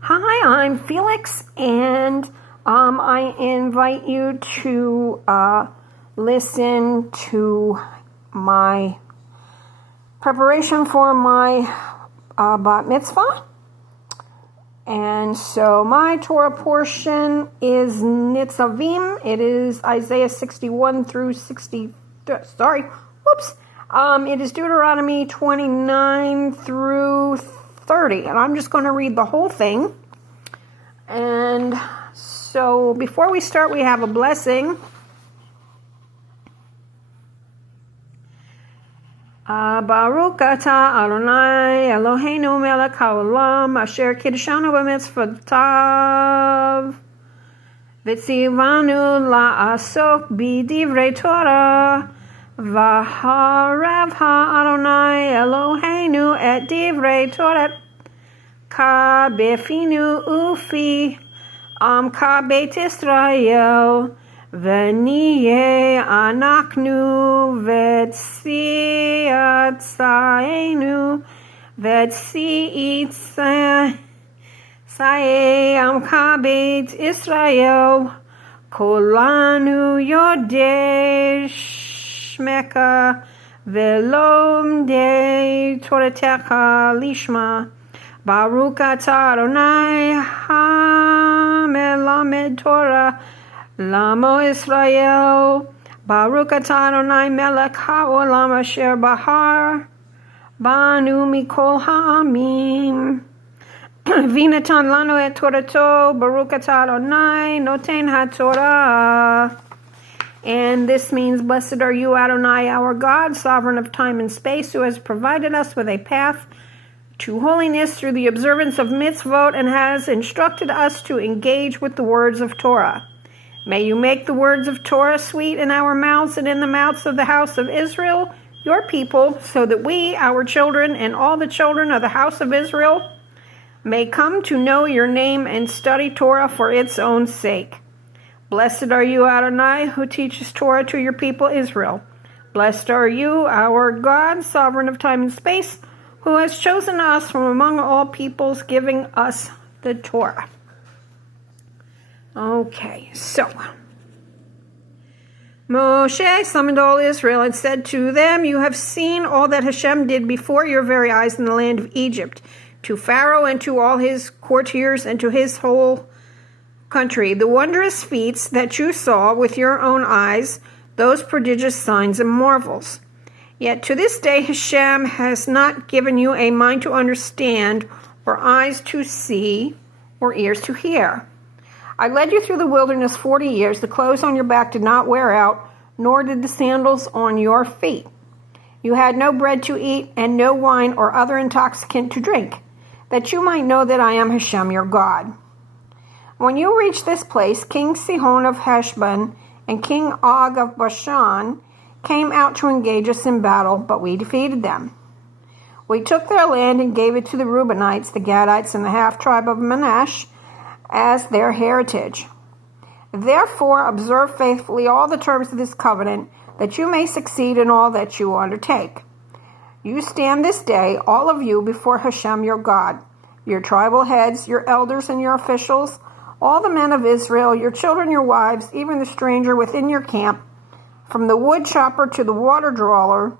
Hi, I'm Felix, and I invite you to listen to my preparation for my bat mitzvah. And so my Torah portion is Nitzavim. It is Isaiah 61 through 60. It is Deuteronomy 29 through 30. And I'm just going to read the whole thing. And so before we start, we have a blessing. Baruch atah Adonai Eloheinu melech haolam asher kiddushanu b'mitzvotav v'tzivanu la'asok b'divrei Torah v'harav ha'Adonai Eloheinu et divrei Torah ka befinu ufi ka beit Israel V'niyeh anaknu v'tziatzaenu v'tziatzayei amka beit Israel kolanu yodei shmeka v'lomdei toratecha lishma Baruch atah Adonai ha-melamed Torah Lamo Israel, Baruch atah Adonai melech haolam asher bahar banu mikol ha'amim. V'natan lanu et Torato, Baruch atah Adonai noten haTorah. And this means, blessed are you, Adonai, our God, sovereign of time and space, who has provided us with a path to holiness through the observance of mitzvot and has instructed us to engage with the words of Torah. May you make the words of Torah sweet in our mouths and in the mouths of the house of Israel, your people, so that we, our children, and all the children of the house of Israel may come to know your name and study Torah for its own sake. Blessed are you, Adonai, who teaches Torah to your people Israel. Blessed are you, our God, sovereign of time and space, who has chosen us from among all peoples, giving us the Torah. Okay, so Moshe summoned all Israel and said to them, you have seen all that Hashem did before your very eyes in the land of Egypt, to Pharaoh and to all his courtiers and to his whole country, the wondrous feats that you saw with your own eyes, those prodigious signs and marvels. Yet to this day Hashem has not given you a mind to understand, or eyes to see, or ears to hear. I led you through the wilderness 40 years. The clothes on your back did not wear out, nor did the sandals on your feet. You had no bread to eat, and no wine or other intoxicant to drink, that you might know that I am Hashem your God. When you reached this place, King Sihon of Heshbon and King Og of Bashan came out to engage us in battle, but we defeated them. We took their land and gave it to the Reubenites, the Gadites, and the half-tribe of Manasseh as their heritage. Therefore, observe faithfully all the terms of this covenant, that you may succeed in all that you undertake. You stand this day, all of you, before Hashem your God, your tribal heads, your elders, and your officials, all the men of Israel, your children, your wives, even the stranger within your camp, from the wood chopper to the water drawer,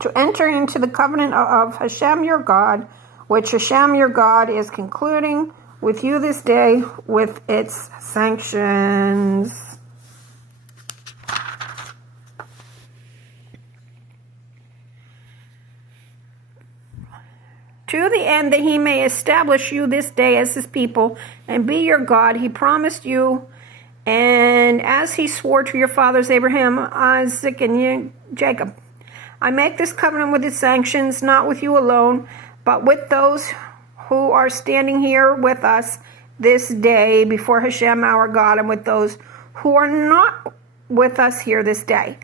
to enter into the covenant of Hashem your God, which Hashem your God is concluding with you this day with its sanctions. To the end that he may establish you this day as his people and be your God, he promised you, and as he swore to your fathers Abraham, Isaac, and Jacob. I make this covenant with its sanctions, not with you alone, but with those who are standing here with us this day before Hashem our God, and with those who are not with us here this day.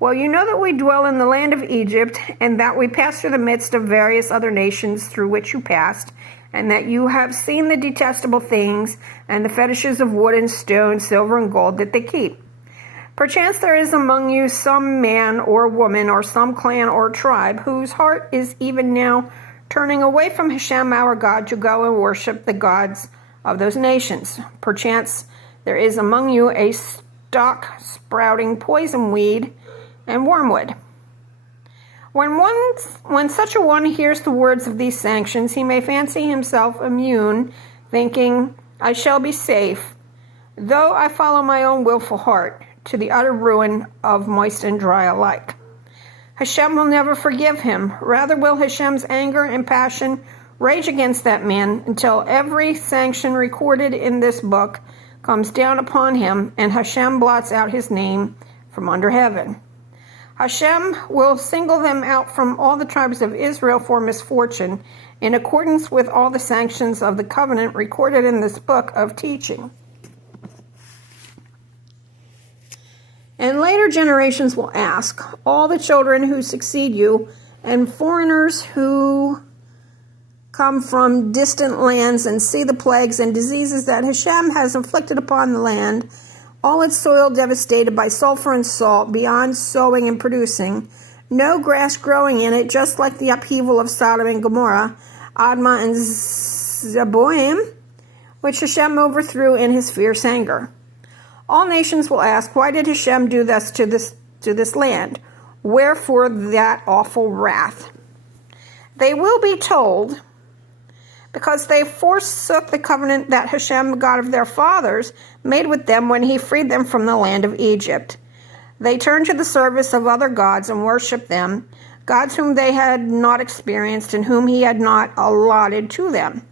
Well, you know that we dwell in the land of Egypt, and that we pass through the midst of various other nations through which you passed, and that you have seen the detestable things and the fetishes of wood and stone, silver and gold that they keep. Perchance there is among you some man or woman or some clan or tribe whose heart is even now turning away from Hashem our God to go and worship the gods of those nations. Perchance there is among you a stock sprouting poison weed and wormwood. When such a one hears the words of these sanctions, he may fancy himself immune, thinking, I shall be safe, though I follow my own willful heart, to the utter ruin of moist and dry alike. Hashem will never forgive him. Rather will Hashem's anger and passion rage against that man until every sanction recorded in this book comes down upon him, and Hashem blots out his name from under heaven. Hashem will single them out from all the tribes of Israel for misfortune, in accordance with all the sanctions of the covenant recorded in this book of teaching. And later generations will ask, all the children who succeed you, and foreigners who come from distant lands and see the plagues and diseases that Hashem has inflicted upon the land, all its soil devastated by sulfur and salt, beyond sowing and producing, no grass growing in it, just like the upheaval of Sodom and Gomorrah, Admah and Zeboim, which Hashem overthrew in his fierce anger. All nations will ask, why did Hashem do thus to this land? Wherefore that awful wrath? They will be told, because they forsook the covenant that Hashem, the God of their fathers, made with them when he freed them from the land of Egypt. They turned to the service of other gods and worshipped them, gods whom they had not experienced and whom he had not allotted to them.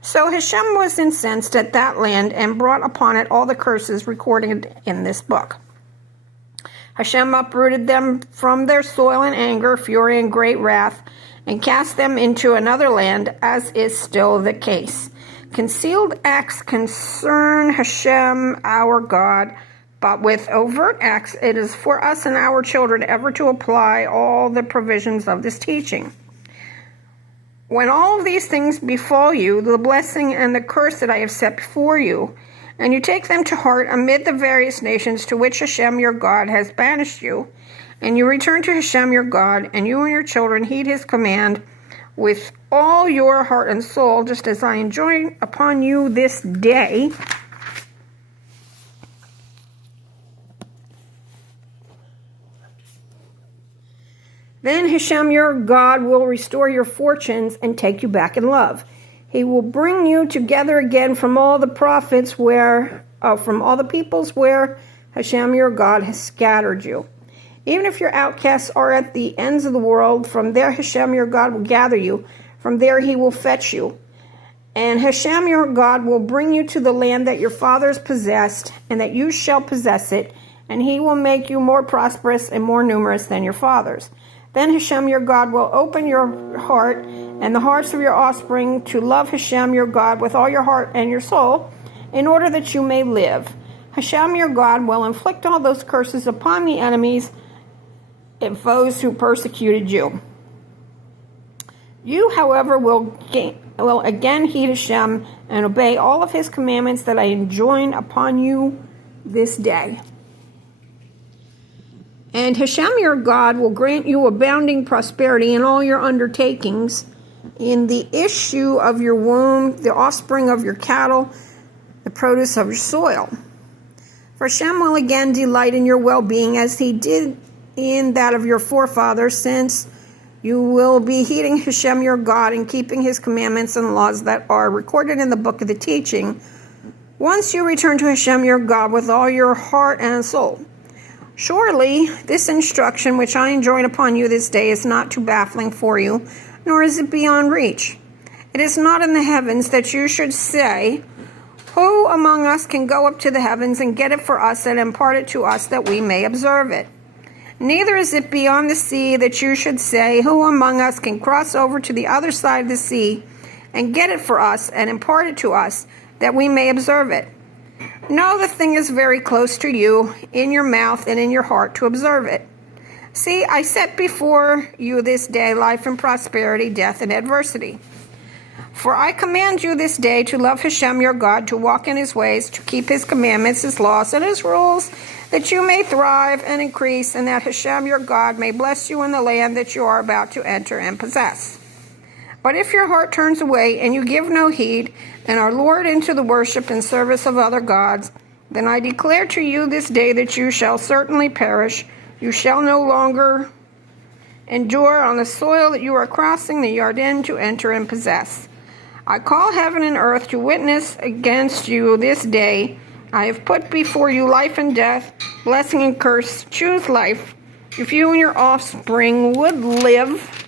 So Hashem was incensed at that land and brought upon it all the curses recorded in this book. Hashem uprooted them from their soil in anger, fury, and great wrath, and cast them into another land, as is still the case. Concealed acts concern Hashem, our God, but with overt acts it is for us and our children ever to apply all the provisions of this teaching. When all of these things befall you, the blessing and the curse that I have set before you, and you take them to heart amid the various nations to which Hashem your God has banished you, and you return to Hashem your God, and you and your children heed his command with all your heart and soul, just as I enjoin upon you this day, then Hashem your God will restore your fortunes and take you back in love. He will bring you together again from all the prophets from all the peoples where Hashem your God has scattered you. Even if your outcasts are at the ends of the world, from there Hashem your God will gather you. From there he will fetch you. And Hashem your God will bring you to the land that your fathers possessed, and that you shall possess it, and he will make you more prosperous and more numerous than your fathers. Then Hashem your God will open your heart and the hearts of your offspring to love Hashem your God with all your heart and your soul, in order that you may live. Hashem your God will inflict all those curses upon the enemies and foes who persecuted you. You, however, will again heed Hashem and obey all of his commandments that I enjoin upon you this day. And Hashem your God will grant you abounding prosperity in all your undertakings, in the issue of your womb, the offspring of your cattle, the produce of your soil. For Hashem will again delight in your well-being as he did in that of your forefathers, since you will be heeding Hashem your God and keeping his commandments and laws that are recorded in the book of the teaching, once you return to Hashem your God with all your heart and soul. Surely this instruction which I enjoin upon you this day is not too baffling for you, nor is it beyond reach. It is not in the heavens that you should say, who among us can go up to the heavens and get it for us and impart it to us that we may observe it? Neither is it beyond the sea that you should say, who among us can cross over to the other side of the sea and get it for us and impart it to us that we may observe it? No, the thing is very close to you, in your mouth and in your heart, to observe it. See, I set before you this day life and prosperity, death and adversity. For I command you this day to love Hashem your God, to walk in his ways, to keep his commandments, his laws, and his rules, that you may thrive and increase, and that Hashem your God may bless you in the land that you are about to enter and possess. But if your heart turns away and you give no heed, and are lured into the worship and service of other gods, then I declare to you this day that you shall certainly perish. You shall no longer endure on the soil that you are crossing the Jordan to enter and possess. I call heaven and earth to witness against you this day. I have put before you life and death, blessing and curse. Choose life, if you and your offspring would live,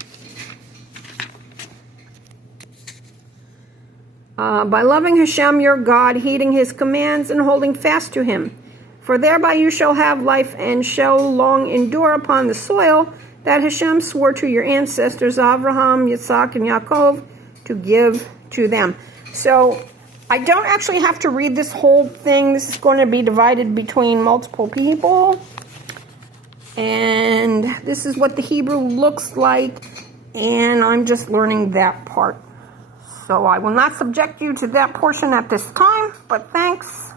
by loving Hashem your God, heeding his commands, and holding fast to him. For thereby you shall have life, and shall long endure upon the soil that Hashem swore to your ancestors, Abraham, Yitzhak, and Yaakov, to give to them. So I don't actually have to read this whole thing. This is going to be divided between multiple people. And this is what the Hebrew looks like. And I'm just learning that part. So I will not subject you to that portion at this time. But thanks.